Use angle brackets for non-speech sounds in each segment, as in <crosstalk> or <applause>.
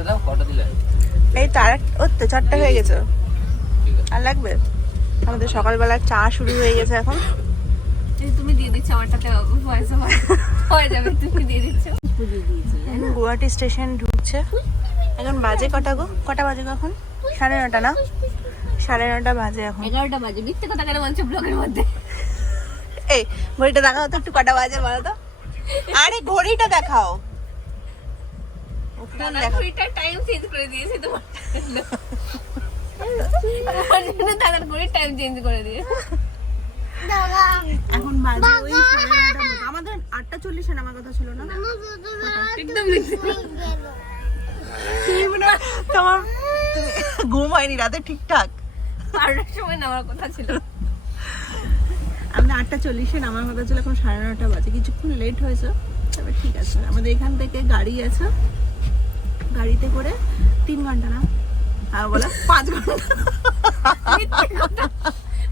চারটে দাও কটা দিলে? এই তো আর ও তো চারটে হয়ে গেছে। আর লাগবে? আমাদের সকালবেলা চা শুরু হয়ে গেছে এখন। এই তুমি দিয়ে দিচ্ছ আমারটাতে পয়সা হয়ে যাবে তুমি দিয়ে দিচ্ছ। এখন গুয়াহাটি স্টেশন ঢুকছে। এখন বাজে কটা গো? কটা বাজে গো এখন? সাড়ে নটা না? সাড়ে নটা বাজে এখন। এগারোটা বাজে মিথ্যে কথা কেন বলছো ব্লগের মধ্যে? এই ঘড়িটা দেখাও তো একটু কটা বাজে বলো তো। আরে ঘড়িটা দেখাও। ঘড়িটার টাইম চেঞ্জ করে দিয়েছে তোমার। দাদার ঘড়ির টাইম চেঞ্জ করে দিয়ে এখন বাজে ওই আমাদের আটটা চল্লিশে নামার কথা ছিল না? একদম তোমার ঘুম হয়নি রাতে ঠিকঠাক? বারোটার সময় নামার কথা ছিল। আমরা আটটা চল্লিশে নামার কথা ছিল এখন সাড়ে নটা বাজে। কিছুক্ষণ লেট হয়েছে। তবে ঠিক আছে। আমাদের এখান থেকে গাড়ি আছে। গাড়িতে করে তিন ঘণ্টা না? আর বলে পাঁচ ঘণ্টা।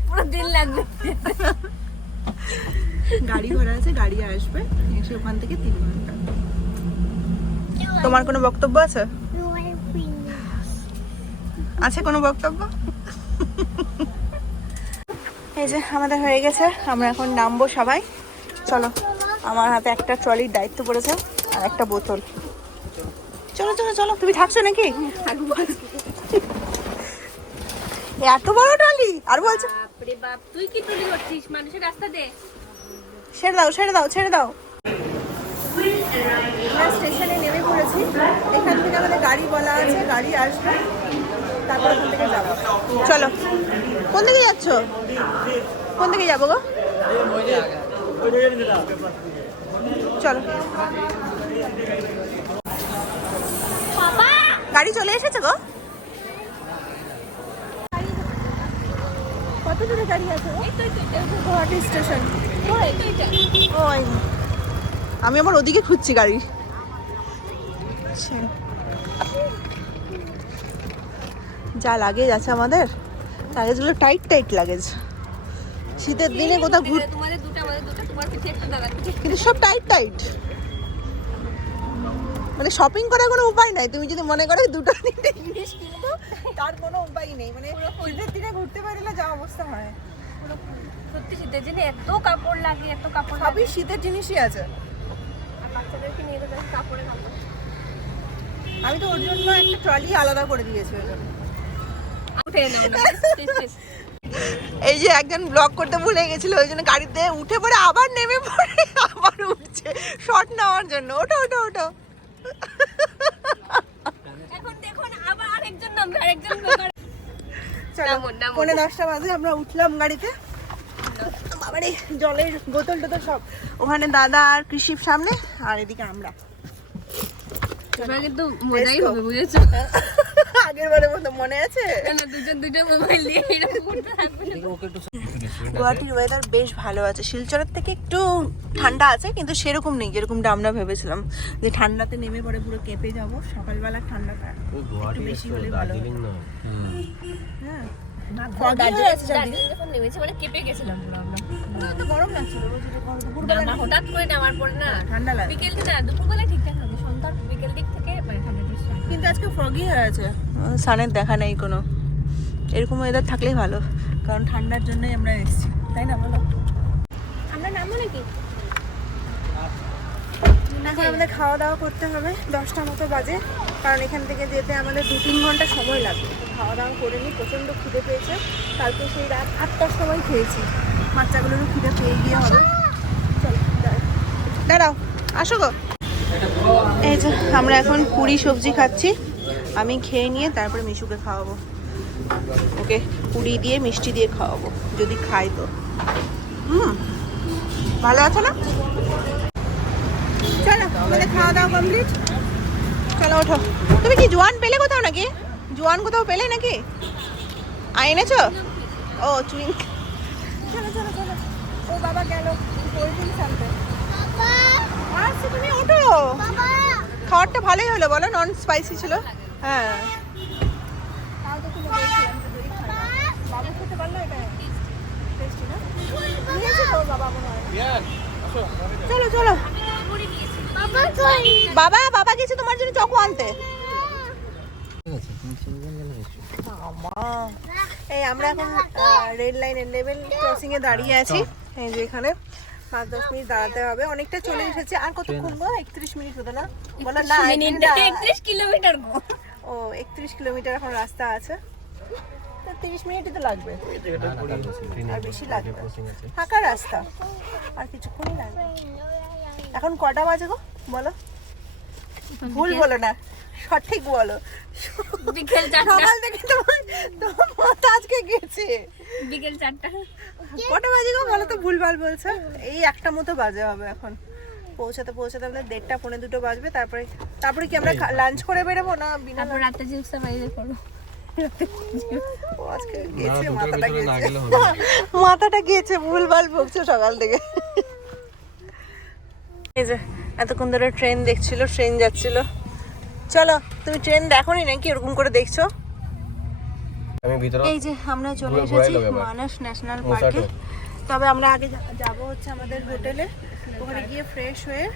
পুরো দিন লাগবে। গাড়ি ঘোড়া আছে গাড়ি আসবে এসে ওখান থেকে তিন ঘণ্টা। তোমার কোনো বক্তব্য আছে? আছে কোনো বক্তব্য? এই যে আমাদের হয়ে গেছে আমরা এখন নামবো সবাই। চলো আমার হাতে একটা ট্রলির দায়িত্ব পড়েছে আর একটা বোতল। চলো চলো চলো তুমি থাকছো নাকি? এত বড় ট্রলি? আর বলছে? বাপ তুই কি তুলি করছিস? মানুষের রাস্তা দে। ছেড়ে দাও ছেড়ে দাও ছেড়ে দাও। আমরা স্টেশনে নেমে পড়েছি। এখান থেকে আমাদের গাড়ি বলা আছে গাড়ি আসবে। তারপর ওখান থেকে যাব। চলো। কোন দিকে যাচ্ছ? কোন দিকে যাব গো? চলো। গাড়ি চলে এসেছে গো? কত দূরে গাড়ি আছে? গুয়াহাটি স্টেশন। আমি আবার ওদিকে খুঁজছি গাড়ি। যা লাগেজ আছে আমাদের। লাগেজগুলো টাইট টাইট লাগেজ। শীতের দিনে কোথাও ঘুর কিন্তু সব টাইট টাইট। মানে শপিং করার কোনো উপায় নাই। তুমি যদি মনে করো দুটো তিনটে জিনিস কিনবো তার কোনো উপায় নেই। মানে শীতের দিনে ঘুরতে পারলে যা অবস্থা হয়। সত্যি শীতের দিনে এত কাপড় লাগে এত কাপড় সবই শীতের জিনিসই আছে। বাচ্চাদেরকে নিয়ে যেতে কাপড়ে কাপড় আমি তো ওর জন্য একটা ট্রলি আলাদা করে দিয়েছি জন্য। <laughs> এই যে একজন ব্লগ করতে ভুলে গেছিল ওই জন্য গাড়িতে উঠে পড়ে আবার নেমে পড়ে আবার উঠছে। শর্ট নেওয়ার জন্য। ওটা ওটা ওঠো। এখন দেখুন আবার আরেকজন নামবে আরেকজন দশটা বাজে আমরা উঠলাম গাড়িতে। বাবারে জলের বোতল টোতল সব। ওখানে দাদা আর কৃষির সামনে আর এদিকে আমরা। কিন্তু মজাই হবে বুঝেছ? <laughs> আগের বারের মতো মনে আছে? একটু গুয়াহাটির ওয়েদার বেশ ভালো আছে। শিলচরের থেকে একটু ঠান্ডা আছে কিন্তু সেরকম নেই যেরকমটা আমরা ভেবেছিলাম। যে ঠান্ডাতে নেমে পড়ে পুরো কেঁপে যাব সকালবেলা ঠান্ডাটা গুয়াহাটি বেশি হলেই ভালো হ্যাঁ। মানে কেঁপে গেছিলাম পুরো আমরা তো গরম লাগছিল রোজটা গরম দুপুরবেলা না, হঠাৎ করে নামার পরে না ঠান্ডা লাগে। বিকেল না দুপুরবেলা ঠিকঠাক থাকে সন্ধ্যার বিকেল দিক থেকে মানে ঠান্ডা কিন্তু আজকে ফগি হয়ে আছে। সানের দেখা নেই কোনো। এরকম ওয়েদার থাকলেই ভালো কারণ ঠান্ডার জন্যই আমরা এসেছি তাই না বলো? আমরা নামবো নাকি? এখন আমাদের খাওয়া দাওয়া করতে হবে দশটা মতো বাজে কারণ এখান থেকে যেতে আমাদের দু তিন ঘণ্টা সময় লাগবে। খাওয়া দাওয়া করে নিই প্রচণ্ড খিদে পেয়েছে কালকে সেই রাত আটটার সময় খেয়েছি বাচ্চাগুলোরও খিদে পেয়ে গিয়ে হবে। চলো দাঁড়াও। দাঁড়াও আসো গো। এই যে আমরা এখন পুরি সবজি খাচ্ছি আমি খেয়ে নিয়ে তারপরে মিশুকে খাওয়াবো। ওকে পুরি দিয়ে মিষ্টি দিয়ে খাওয়াবো যদি খাই তো। হুম ভালো আছে না? চলো আমাদের খাওয়া দাওয়া কমপ্লিট চলো ওঠো। তুমি কি জোয়ান পেলে কোথাও নাকি? জোয়ান কোথাও পেলে নাকি? আ এনেছো? ও চুইং। চলো চলো চলো। ও বাবা গেল। কোল্ড ড্রিঙ্কস আনতে। আচ্ছা তুমি ওঠো। খাবারটা ভালোই হলো বলো নন স্পাইসি ছিল। হ্যাঁ তাও তো তুমি বলছিলাম যে যদি খাই না। বাবু খেতে পারল এটা টেস্টি না নিয়েছে তো ওর বাবা মনে হয় চলো চলো। বাবা বাবা গেছে তোমার জন্য চকো আনতে। এই আমরা এখন রেড লাইনের লেভেল ক্রসিং এ দাঁড়িয়ে আছি। এই যে এখানে পাঁচ দশ মিনিট দাঁড়াতে হবে। অনেকটা চলে এসেছে। আর কতক্ষণ গো? একত্রিশ মিনিট হতো না? বলো না একত্রিশ কিলোমিটার ও একত্রিশ কিলোমিটার এখন রাস্তা আছে। তিরিশ মিনিটই তো লাগবে। আর বেশি লাগবে ফাঁকা রাস্তা। আর কিছুক্ষণই লাগবে। এখন কটা বাজে গো? বলো। ভুল বলো না। সঠিক বলো। বিকেল চারটা। সকাল থেকে তোমার তোমার আজকে গেছে। বিকেল চারটা। কটা বাজে গো? বলো তো ভুলভাল বলছো। এই একটা মতো বাজে হবে এখন। পৌঁছাতে পৌঁছাতে আমাদের দেড়টা পৌনে দুটো বাজবে। তারপরে তারপরে কি আমরা লাঞ্চ করে বেরোবো না বিনা রাতে জিপসা বাইরে করো ও আজকে গেছে মাথাটা না না। <laughs> গিয়েছে ভুলভাল ভুগছে সকাল থেকে। এই যে এতক্ষণ ধরে ট্রেন দেখছিল ট্রেন যাচ্ছিল। চলো তুমি ট্রেন দেখোনি নাকি? এরকম করে দেখছ? এই যে আমরা চলে এসেছি। মানস ন্যাশনাল পার্কে। তবে আমরা আগে যাব হচ্ছে আমাদের হোটেলে। ওখানে গিয়ে ফ্রেশ হয়ে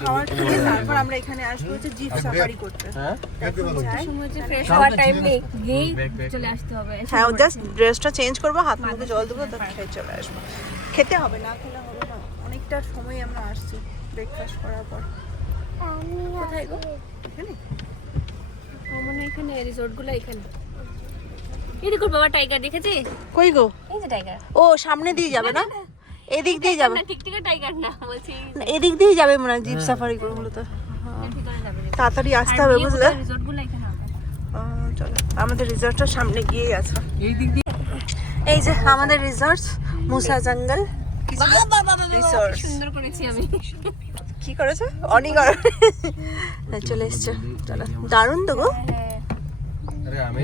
খাওয়ার দিন খেয়ে তারপর আমরা এখানে আসব হচ্ছে জিপ সাফারি করতে। হ্যাঁ? ফ্রেশ হওয়ার টাইম নেই চলে আসতে হবে হ্যাঁ জাস্ট ড্রেসটা চেঞ্জ করব হাত মুখে জল দেবো তারপর খেয়ে চলে আসব। খেতে হবে না খেলে হবে না। অনেকটা সময় আমরা আসছি ব্রেকফাস্ট করার পর। কোথায় গো? এখানে। মানে এখানে রিসোর্টগুলো এখানে। এই দেখো বাবা টাইগার দেখেছি কই গো? এই যে টাইগার ও সামনে দিয়ে যাবে না। এদিক দিয়ে যাবে। না ঠিক ঠিক টাইগার না বলছি। এদিক দিয়ে যাবে মনে হয় জিপ সাফারি করে মূলত। হ্যাঁ। ভিতরে যাবে। তাড়াতাড়ি আসতে হবে বুঝলে? রিসোর্ট চলো। আমাদের রিসর্টটার সামনে গিয়েই আছে। এই দিক দিয়ে এই যে আমাদের রিসর্ট মুসা জঙ্গল Resorts. সুন্দর করেছি আমি। কি করেছে? অনি কর চলে এসছে। চলো। দারুণ তো গো। আমি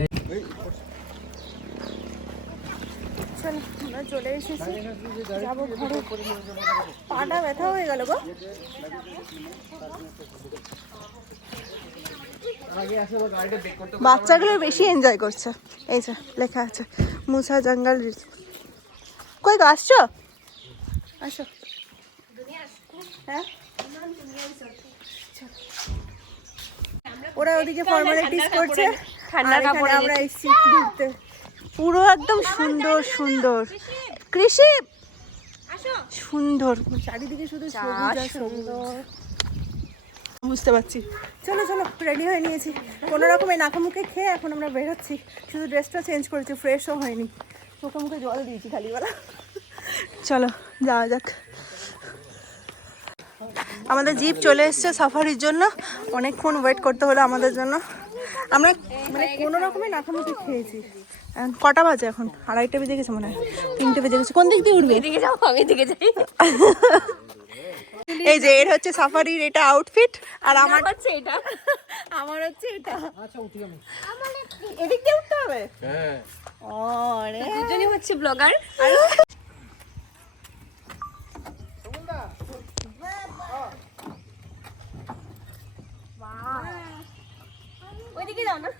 আমরা চলে এসেছি। যাব ঘরে। পাটা ব্যথা হয়ে গেল গো। বাচ্চাগুলো বেশি এনজয় করছে। এই যে, লেখা আছে, মুসা জঙ্গল কই গো, আসছো? আসো। হ্যাঁ? ওরা ওদিকে ফর্মালিটিস করছে। এখানে কাপড়ে আমরা এসেছি ঘুরতে। পুরো একদম সুন্দর সুন্দর। কৃষি সুন্দর। চারিদিকে শুধু সুন্দর। বুঝতে পারছি। চলো চলো রেডি হয়ে নিয়েছি। কোনো রকমে নাকে মুখে খেয়ে এখন আমরা বেরোচ্ছি। শুধু ড্রেসটা চেঞ্জ করেছি ফ্রেশও হয়নি। মুখে মুখে জল দিয়েছি খালিবেলা চলো যাওয়া যাক। আমাদের জিপ চলে এসছে সাফারির জন্য। অনেকক্ষণ ওয়েট করতে হলো আমাদের জন্য। আমরা মানে কোনো রকমে নাকামুখি খেয়েছি। কটা বাজে এখন? আড়াইটা বেজে গেছে মনে হয়। তিনটে বেজে গেছে। কোন দিক দিয়ে উঠবে? এদিকে যাও আমি এদিকে যাই। এই যে এর হচ্ছে সাফারির এটা আউটফিট আর আমার হচ্ছে এটা। আমার হচ্ছে এটা। আচ্ছা উঠি আমি এদিক দিয়ে উঠতে হবে? হ্যাঁ। ও রে দুজনই হচ্ছে ব্লগার ওইদিকে যাও না।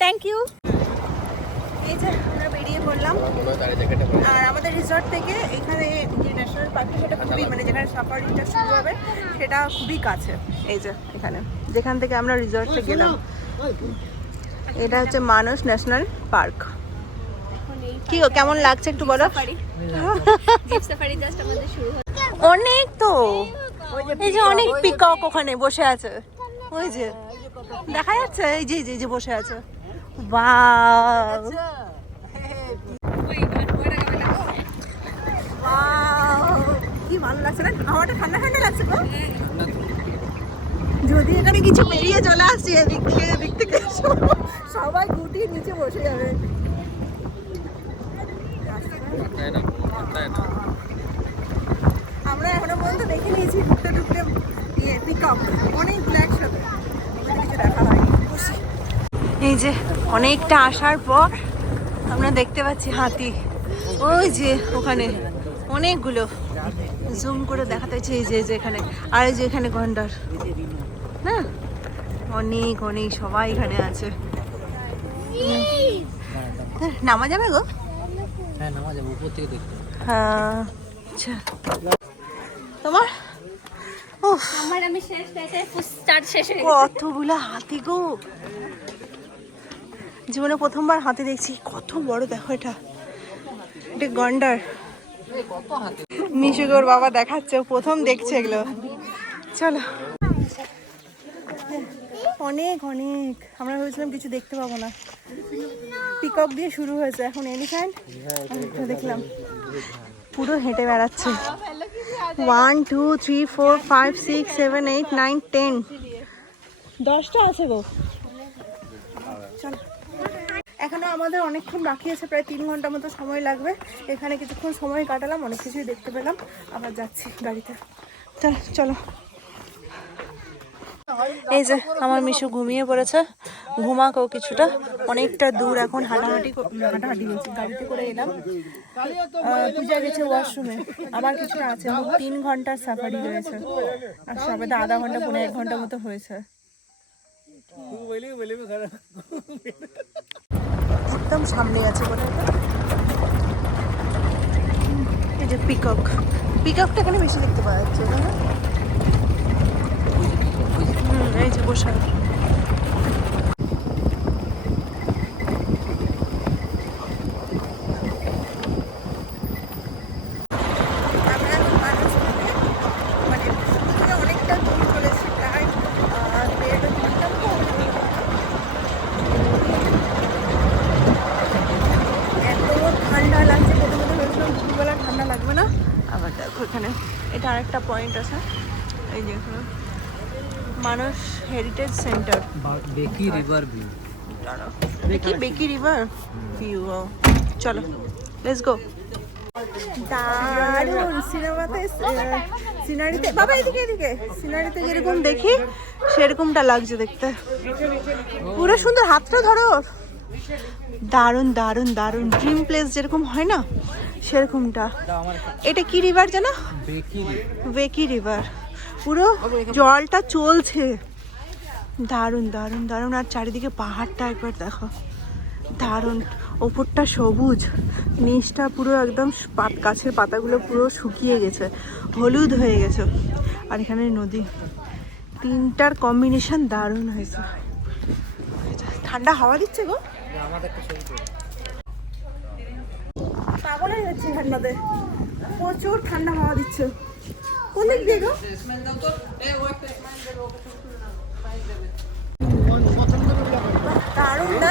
থ্যাংক ইউ এই যে আমরা বেরিয়ে পড়লাম। হয় আর আমাদের রিসর্ট থেকে এখানে যে ন্যাশনাল পার্ক সেটা খুবই মানে যেখানে সাফারিটা শুরু হবে সেটা খুবই কাছে। এই যে এখানে। যেখান থেকে আমরা রিসর্টে গেলাম। এটা হচ্ছে মানস ন্যাশনাল পার্ক কি গো কেমন লাগছে একটু বলো? অনেক তো। এই যে অনেক পিকক ওখানে বসে আছে। ওই যে। দেখা যাচ্ছে? এই যে যে, বসে আছে। গো। যদি এখানে কিছু বেরিয়ে চলে আসছে এদিক থেকে এদিক থেকে সবাই গুটিয়ে নিচে বসে যাবে মাথায় না মাথায় না আমরা এখনও পর্যন্ত দেখে নিয়েছি ঢুকতে ঢুকতে ইয়ে পিকক অনেকগুলো একসাথে আমাদের কিছু দেখা হয়নি এই যে অনেকটা আসার পর আমরা দেখতে পাচ্ছি হাতি। ওই যে ওখানে অনেকগুলো। জুম করে দেখাতে এই যে যেখানে আর এই যে এখানে গন্ডার। না? অনেক অনেক সবাই এখানে আছে। হ্যাঁ, নামা যাবে গো? হ্যাঁ নামা যাব উপর থেকে দেখতে। হ্যাঁ আচ্ছা। তোমার? আমার আমি শেষ পেয়েছে স্টার্ট শেষ হয়ে গেছে। কতগুলো হাতি গো। জীবনে প্রথমবার হাতে দেখছি, কত বড় দেখো এটা। এটা গন্ডার। মিশুকে ওর বাবা দেখাচ্ছে প্রথম দেখছে এগুলো। চলো। অনেক অনেক। আমরা ভেবেছিলাম কিছু দেখতে পাবো না। পিকক দিয়ে শুরু হয়েছে। এখন এলিফ্যান্ট দেখলাম। পুরো হেঁটে বেড়াচ্ছে। One two three four five six seven eight nine ten দশটা আছে গো। এখনও আমাদের অনেকক্ষণ বাকি আছে, প্রায় তিন ঘণ্টা মতো সময় লাগবে। এখানে কিছুক্ষণ সময় কাটালাম, অনেক কিছুই দেখতে পেলাম। আবার যাচ্ছি গাড়িতে চল, চলো। এই যে, আমার মিশু ঘুমিয়ে পড়েছে। ঘুমাকো কিছুটা। অনেকটা দূর এখন হাঁটাহাঁটি হাঁটাহাঁটি বলছি গাড়িতে করে এলাম। পূজা গেছে ওয়াশরুমে। আমার কিছুটা আছে। তিন ঘণ্টার সাফারি রয়েছে আর সবে আধা ঘণ্টা, পনেরো এক ঘণ্টা মতো হয়েছে। একদম সামনে আছে বলে এই যে পিকক। পিককটা এখানে বেশি দেখতে পাওয়া যাচ্ছে না? এই যে বসে আছে। আমরা এখন মানুষ থেকে মানে শুরু থেকে অনেকটা দূর চলে এসেছি প্রায় আহ, দেড় ঘণ্টা মতো হবে। এত ঠান্ডা লাগছে প্রথমে তো ভেবেছিলাম দুপুরবেলা ঠান্ডা লাগবে না আবার দেখো এখানে এটা আরেকটা পয়েন্ট আছে। এই যে মানুষ heritage centre Beki river view দেখি বেকি রিভার ভিউ চলো লেটস গো দারুণ সিনেমাতে সিনারিতে বাবা এদিকে এদিকে। সিনারিতে যেরকম দেখি। সেরকমটা লাগছে দেখতে। পুরো সুন্দর হাতটা ধরো। দারুণ দারুণ দারুণ। ড্রিম প্লেস যেরকম হয় না? সেরকমটা। এটা কি রিভার জানো? বেকি বেকি রিভার পুরো জলটা চলছে। দারুণ দারুণ দারুণ। আর চারিদিকে পাহাড়টা একবার দেখো। দারুণ। ওপরটা সবুজ। নিচটা পুরো একদম পাত গাছের পাতাগুলো পুরো শুকিয়ে গেছে। হলুদ হয়ে গেছে। আর এখানে নদী। তিনটার কম্বিনেশন দারুণ হয়েছে। ঠান্ডা হাওয়া দিচ্ছে গো আমাদের একটা ছবি তোলো। পাগল হয়ে যাচ্ছে ঠান্ডাতে। প্রচুর ঠান্ডা হাওয়া দিচ্ছে। কোন দিক দিয়ে গো? দারুণ না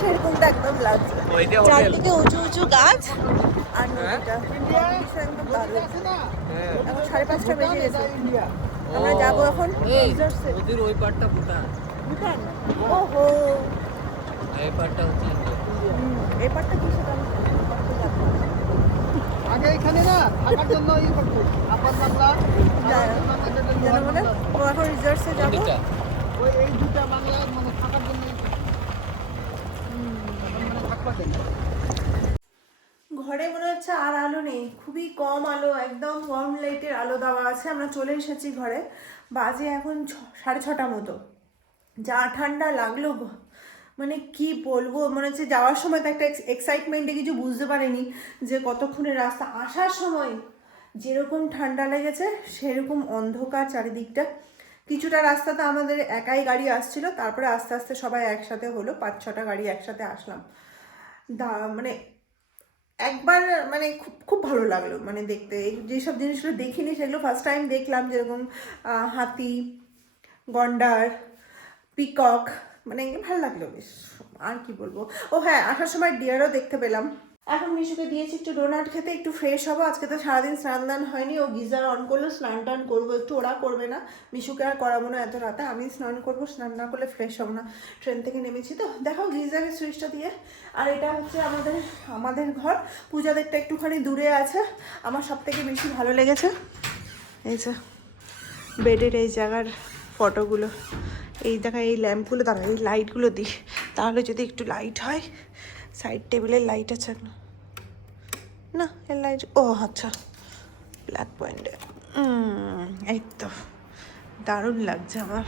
সেরকমটা একদম লাগছে চারদিকে উঁচু উঁচু গাছ। আর একদম দারুণ এখন সাড়ে পাঁচটা বেজে গেছে। আমরা যাব এখন ওই পার্টটা ভুটান। ভুটান? ওহো। এই পার্টটা হচ্ছে ইন্ডিয়া হুম, এই পার্টটা কি সেটা আমি জানি না, পার্টটা যাব। আগে এখানে না থাকার জন্য ই করতো আপার বাংলা যা- জানো বলে ও এখন রিসর্টসে যাব ওই এই দুটা বাংলা মানে থাকার জন্য ই করতো। মানে থাকবা কেন? ঘরে মনে হচ্ছে আর আলো নেই খুবই কম আলো একদম ওয়ার্ম লাইটের আলো দেওয়া আছে আমরা চলে এসেছি ঘরে বাজে এখন ছ- সাড়ে ছটা মতো যা ঠান্ডা লাগল। মানে কি বলব? মনে হচ্ছে যাওয়ার সময় তো একটা এক্সাইটমেন্টে কিছু বুঝতে পারিনি যে কতক্ষণের রাস্তা আসার সময় যেরকম ঠান্ডা লেগেছে, সেরকম অন্ধকার চারিদিকটা। কিছুটা রাস্তা তো আমাদের একাই গাড়ি আসছিল, তারপরে আস্তে আস্তে সবাই একসাথে হলো, পাঁচ ছটা গাড়ি একসাথে আসলাম। দা মানে একবার মানে খুব খুব ভালো লাগল মানে দেখতে। যেসব জিনিসগুলো দেখিনি, সেগুলো ফার্স্ট টাইম দেখলাম, যেরকম হাতি, গন্ডার, পিকক মানে ভালো লাগল, বেশ। আর কি বলব? ও হ্যাঁ আসার সময় ডিয়ারও দেখতে পেলাম। এখন মিশুকে দিয়েছি একটু ডোনাট খেতে, একটু ফ্রেশ হব। আজকে তো সারাদিন স্নান দান হয়নি, ও গিজার অন করল, স্নান টান করব, একটু ওরা করবে না। মিশুকে আর করাবো না এত রাতে, আমি স্নান করব, স্নান না করলে ফ্রেশ হব না। ট্রেন থেকে নেমেছি তো। দেখো গিজারের সুইচটা দিয়ে। আর এটা হচ্ছে আমাদের আমাদের ঘর। পূজাদেরটা একটুখানি দূরে আছে। আমার সব থেকে বেশি ভালো লেগেছে। এই যে বেডের এই জায়গার ফটোগুলো এই দেখা, এই ল্যাম্পগুলো দাঁড়া এই লাইটগুলো দিই। তাহলে যদি একটু লাইট হয় সাইড টেবিলের লাইট আছে না, এর লাইট ও আচ্ছা ব্ল্যাক পয়েন্টে এই তো, দারুণ লাগছে আমার।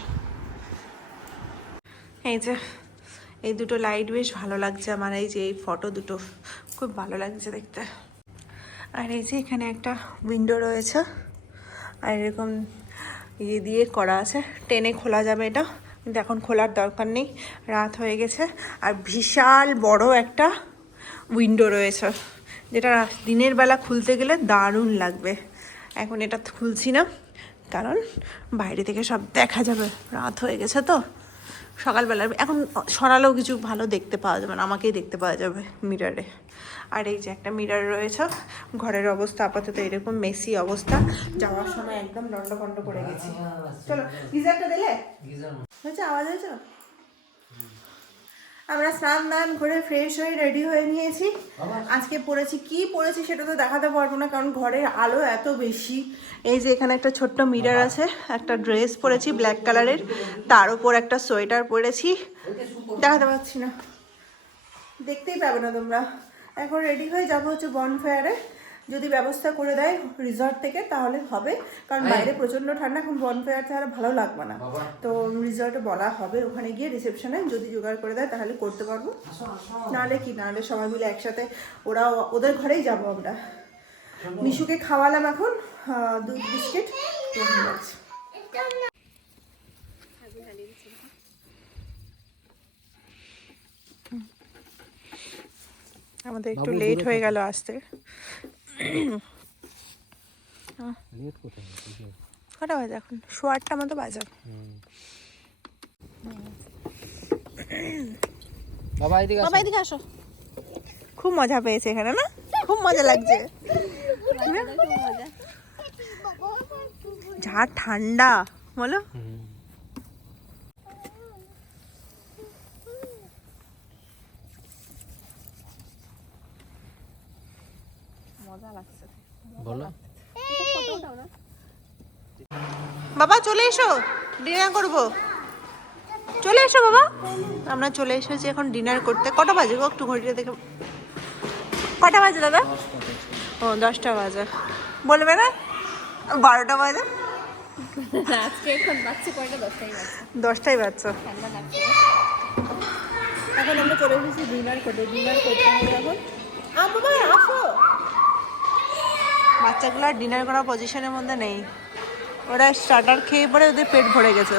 এই যে, এই দুটো লাইট বেশ ভালো লাগছে আমার, এই যে এই ফটো দুটো, খুব ভালো লাগছে দেখতে। আর এই যে এখানে একটা উইন্ডো রয়েছে, আর এরকম ইয়ে দিয়ে করা আছে, টেনে খোলা যাবে এটা। কিন্তু এখন খোলার দরকার নেই, রাত হয়ে গেছে। আর বিশাল বড় একটা উইন্ডো রয়েছে, যেটা দিনের বেলা খুলতে গেলে দারুণ লাগবে। এখন এটা খুলছি না, কারণ বাইরে থেকে সব দেখা যাবে, রাত হয়ে গেছে তো। সকালবেলা এখন সরালেও কিছু ভালো দেখতে পাওয়া যাবে না আমাকেই দেখতে পাওয়া যাবে মিরারে আর এই যে একটা মিরার রয়েছে ঘরের অবস্থা আপাতত এরকম মেসি অবস্থা যাওয়ার সময় একদম লন্ডভন্ড করে গেছি। চলো গিজারটা দিলে? হয়েছে আওয়াজ হয়েছে? আমরা স্নান দান করে ফ্রেশ হয়ে রেডি হয়ে নিয়েছি। আজকে পড়েছি কি পড়েছি সেটা তো দেখাতে পারব না কারণ ঘরের আলো এত বেশি। এই যে এখানে একটা ছোট্ট মিরার আছে একটা ড্রেস পরেছি ব্ল্যাক কালারের তার উপর একটা সোয়েটার পরেছি। দেখাতে পারছি না। দেখতেই পাবে না তোমরা। এখন রেডি হয়ে যাব হচ্ছে বনফায়ারে যদি ব্যবস্থা করে দেয় রিসর্ট থেকে তাহলে হবে। কারণ বাইরে প্রচণ্ড ঠান্ডা এখন বনফায়ার ছাড়া ভালো লাগবে না। তো রিসর্টে বলা হবে ওখানে গিয়ে রিসেপশনে যদি জোগাড় করে দেয় তাহলে করতে পারব। নাহলে কি নাহলে সবাই মিলে একসাথে ওরা ওদের ঘরেই যাব আমরা। মিশুকে খাওয়ালাম এখন দুধ বিস্কিট। আমাদের একটু লেট হয়ে গেল আসতে। কটা বাজে এখন? সোয়ারটা মতো বাজে। বাবা এদিকে বাবা এদিকে আসো। খুব মজা পেয়েছে এখানে না? খুব মজা লাগছে। যা ঠান্ডা বলো মজা লাগছে বলো। বাবা চলে এসো। ডিনার করব। চলে এসো বাবা। আমরা চলে এসেছি এখন ডিনার করতে। কটা বাজে গো? একটু ঘড়িটা দেখে কটা বাজে দাদা? ও দশটা বাজে। বলবে না? বারোটা বাজে। দশটাই বাচ্চা বাজছে। এখন আমরা চলে এসেছি ডিনার করতে। ডিনার করতে হবে এখন আ বাবা আসো। বাচ্চাগুলো আর ডিনার করা পজিশনের মধ্যে নেই। ওরা স্টার্টার খেয়ে পরে ওদের পেট ভরে গেছে।